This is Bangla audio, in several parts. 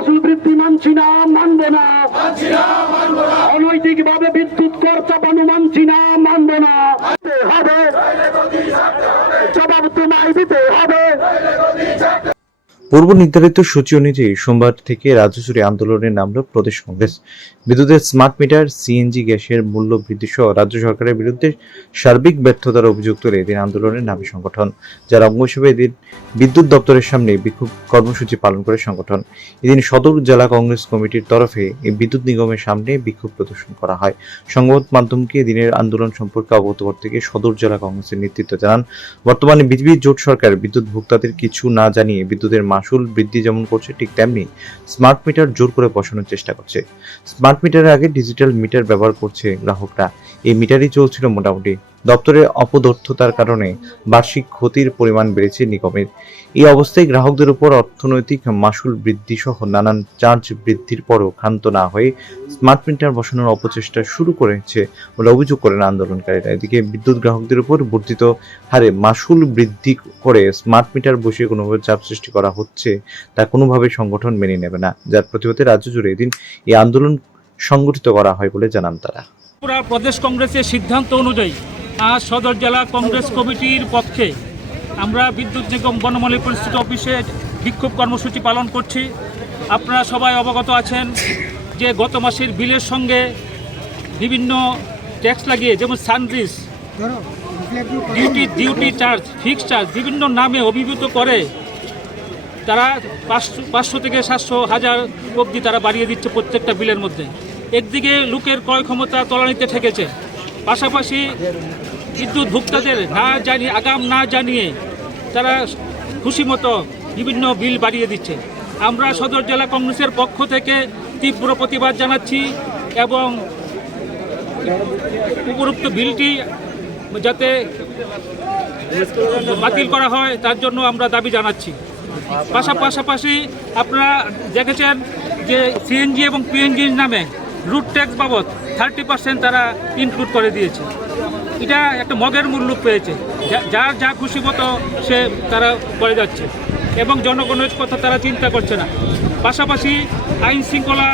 মাসুল বৃদ্ধি মানছি না, মানব না। অনৈতিকভাবে বিদ্যুৎ কর চাপানো মানছি না, মানব না। হবে জবাব তোমায় দিতে হবে। পূর্ব নির্ধারিত সূচি অনুযায়ী সোমবার থেকে রাজ্য জুড়ে আন্দোলনে নামল প্রদেশ কংগ্রেস। বিদ্যুতের স্মার্ট মিটার, সিএনজি গ্যাসের মূল্য বৃদ্ধি সহ রাজ্য সরকারের বিরুদ্ধে সার্বিক ব্যর্থতার অভিযোগ তুলে এদিন আন্দোলনে নামে সংগঠন, যার অঙ্গ হিসেবে এদিন বিদ্যুৎ দপ্তরের সামনে বিক্ষোভ কর্মসূচি পালন করে সংগঠন। এদিন সদর জেলা কংগ্রেস কমিটির তরফে এই বিদ্যুৎ নিগমের সামনে বিক্ষোভ প্রদর্শন করা হয়। সংবাদ মাধ্যমকে দিনের আন্দোলন সম্পর্কে অবগত করতে গিয়ে সদর জেলা কংগ্রেসের নেতৃত্ব জানান, বর্তমানে বিজেপি জোট সরকার বিদ্যুৎ ভোক্তাদের কিছু না জানিয়ে বিদ্যুতের মাসুল বৃদ্ধি যেমন করছে, ঠিক তেমনি স্মার্ট মিটার জোর করে বসানোর চেষ্টা করছে। স্মার্ট মিটারের আগে ডিজিটাল মিটার ব্যবহার করছে গ্রাহকরা। এই মিটারই চলছিল মোটামুটি। দপ্তরের অপদর্থতার কারণে বার্ষিক ক্ষতির পরিমাণ বেড়েছে নিগমের। এই অবস্থায় গ্রাহকদের উপর অর্থনৈতিক মাসুল বৃদ্ধি সহ নানান চার্জ বৃদ্ধির পরও ক্ষান্ত না হয়ে স্মার্ট মিটার বসানোর অপচেষ্টা শুরু করেছে বলে অভিযোগ করেন আন্দোলনকারীরা। এদিকে বিদ্যুৎ গ্রাহকদের উপর বর্ধিত হারে মাসুল বৃদ্ধি করে স্মার্ট মিটার বসিয়ে কোনোভাবে চাপ সৃষ্টি করা হচ্ছে তা কোনোভাবে সংগঠন মেনে নেবে না, যার প্রতিবাদে রাজ্য জুড়ে এদিন এই আন্দোলন সংগঠিত করা হয় বলে জানান তারা। প্রদেশ কংগ্রেসের সিদ্ধান্ত অনুযায়ী আজ সদর জেলা কংগ্রেস কমিটির পক্ষে আমরা বিদ্যুৎ নিগম বনমালী পরিস্থিতি অফিসে বিক্ষোভ কর্মসূচি পালন করছি। আপনারা সবাই অবগত আছেন যে গত মাসের বিলের সঙ্গে বিভিন্ন ট্যাক্স লাগিয়ে, যেমন সানরিস, ডিউটি চার্জ, ফিক্সড চার্জ বিভিন্ন নামে অভিভূত করে তারা 500 থেকে 700, 1000 অবধি তারা বাড়িয়ে দিচ্ছে প্রত্যেকটা বিলের মধ্যে। একদিকে লোকের ক্রয় ক্ষমতা তলানিতে ঠেকেছে, পাশাপাশি বিদ্যুৎ ভোক্তাদের আগাম না জানিয়ে তারা খুশি মতো বিভিন্ন বিল বাড়িয়ে দিচ্ছে। আমরা সদর জেলা কংগ্রেসের পক্ষ থেকে তীব্র প্রতিবাদ জানাচ্ছি এবং উপরোক্ত বিলটি যাতে বাতিল করা হয় তার জন্য আমরা দাবি জানাচ্ছি। পাশাপাশি আপনারা দেখেছেন যে সিএনজি এবং পিএনজির নামে রুট ট্যাক্স বাবদ 30% তারা ইনক্লুড করে দিয়েছে। এটা একটা মগের মূল্য পেয়েছে, যার যা খুশি মতো সে তারা করে যাচ্ছে এবং জনগণের কথা তারা চিন্তা করছে না। পাশাপাশি আইন শৃঙ্খলা,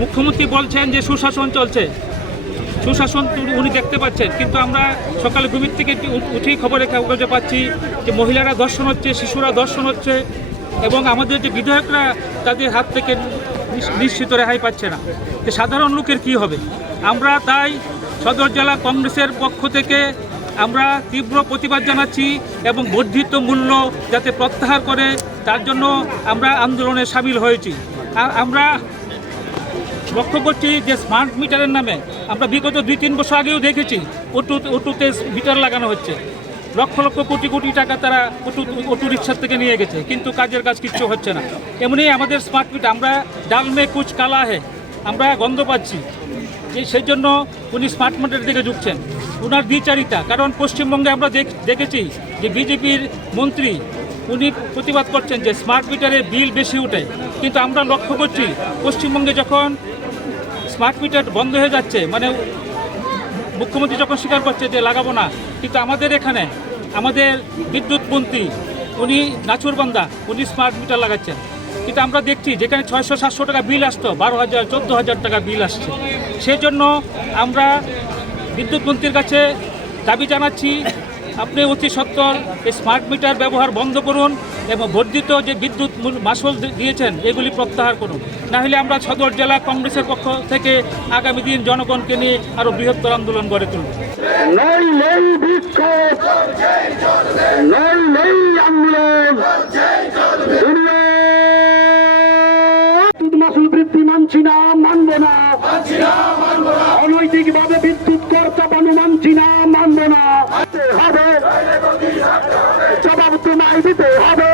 মুখ্যমন্ত্রী বলছেন যে সুশাসন চলছে, সুশাসন উনি দেখতে পাচ্ছেন, কিন্তু আমরা সকালে ঘুমির থেকে উঠেই খবরে কাগজে পাচ্ছি যে মহিলারা ধর্ষণ হচ্ছে, শিশুরা ধর্ষণ হচ্ছে এবং আমাদের যে বিধায়করা তাদের হাত থেকে নিশ্চিত রেহাই পাচ্ছে না। যে সাধারণ লোকের কি হবে? আমরা তাই সদর জেলা কংগ্রেসের পক্ষ থেকে আমরা তীব্র প্রতিবাদ জানাচ্ছি এবং বর্ধিত মূল্য যাতে প্রত্যাহার করে তার জন্য আমরা আন্দোলনে সামিল হয়েছি। আমরা লক্ষ্য করছি যে স্মার্ট মিটারের নামে আমরা বিগত 2-3 বছর আগেও দেখেছি অটোতে মিটার লাগানো হচ্ছে, লক্ষ লক্ষ কোটি কোটি টাকা তারা অটো রিক্সার থেকে নিয়ে গেছে, কিন্তু কাজের কাজ কিচ্ছু হচ্ছে না। এমনি আমাদের স্মার্ট মিটার, আমরা ডাল মে কুচ কালা হে, আমরা গন্ধ পাচ্ছি যে সেই জন্য উনি স্মার্ট মিটারের দিকে ঝুঁকছেন। ওনার দ্বিচারিতা, কারণ পশ্চিমবঙ্গে আমরা দেখেছি যে বিজেপির মন্ত্রী উনি প্রতিবাদ করছেন যে স্মার্ট মিটারে বিল বেশি ওঠে, কিন্তু আমরা লক্ষ্য করছি পশ্চিমবঙ্গে যখন স্মার্ট মিটার বন্ধ হয়ে যাচ্ছে, মানে মুখ্যমন্ত্রী যখন স্বীকার করছে যে লাগাবো না, কিন্তু আমাদের এখানে আমাদের বিদ্যুৎ মন্ত্রী উনি নাচুরবান্দা, উনি স্মার্ট মিটার লাগাচ্ছেন। কিন্তু আমরা দেখছি যেখানে 600-700 টাকা বিল আসতো, 12,000-14,000 টাকা বিল আসছে। সেজন্য আমরা বিদ্যুৎ মন্ত্রীর কাছে দাবি জানাচ্ছি, আপনি অতি সত্বর এই স্মার্ট মিটার ব্যবহার বন্ধ করুন এবং বর্ধিত যে বিদ্যুৎ মাসুল দিয়েছেন এগুলি প্রত্যাহার করুন। না হলে আমরা সদর জেলা কংগ্রেসের পক্ষ থেকে আগামী দিন জনগণকে নিয়ে আরও বৃহত্তর আন্দোলন গড়ে তুলব। মাসুল বৃদ্ধি মানছি না, মানব না। অনৈতিকভাবে বিদ্যুৎ কর চাপানো মানছি না, মানব না। হবে জবাব তোমায় দিতে হবে।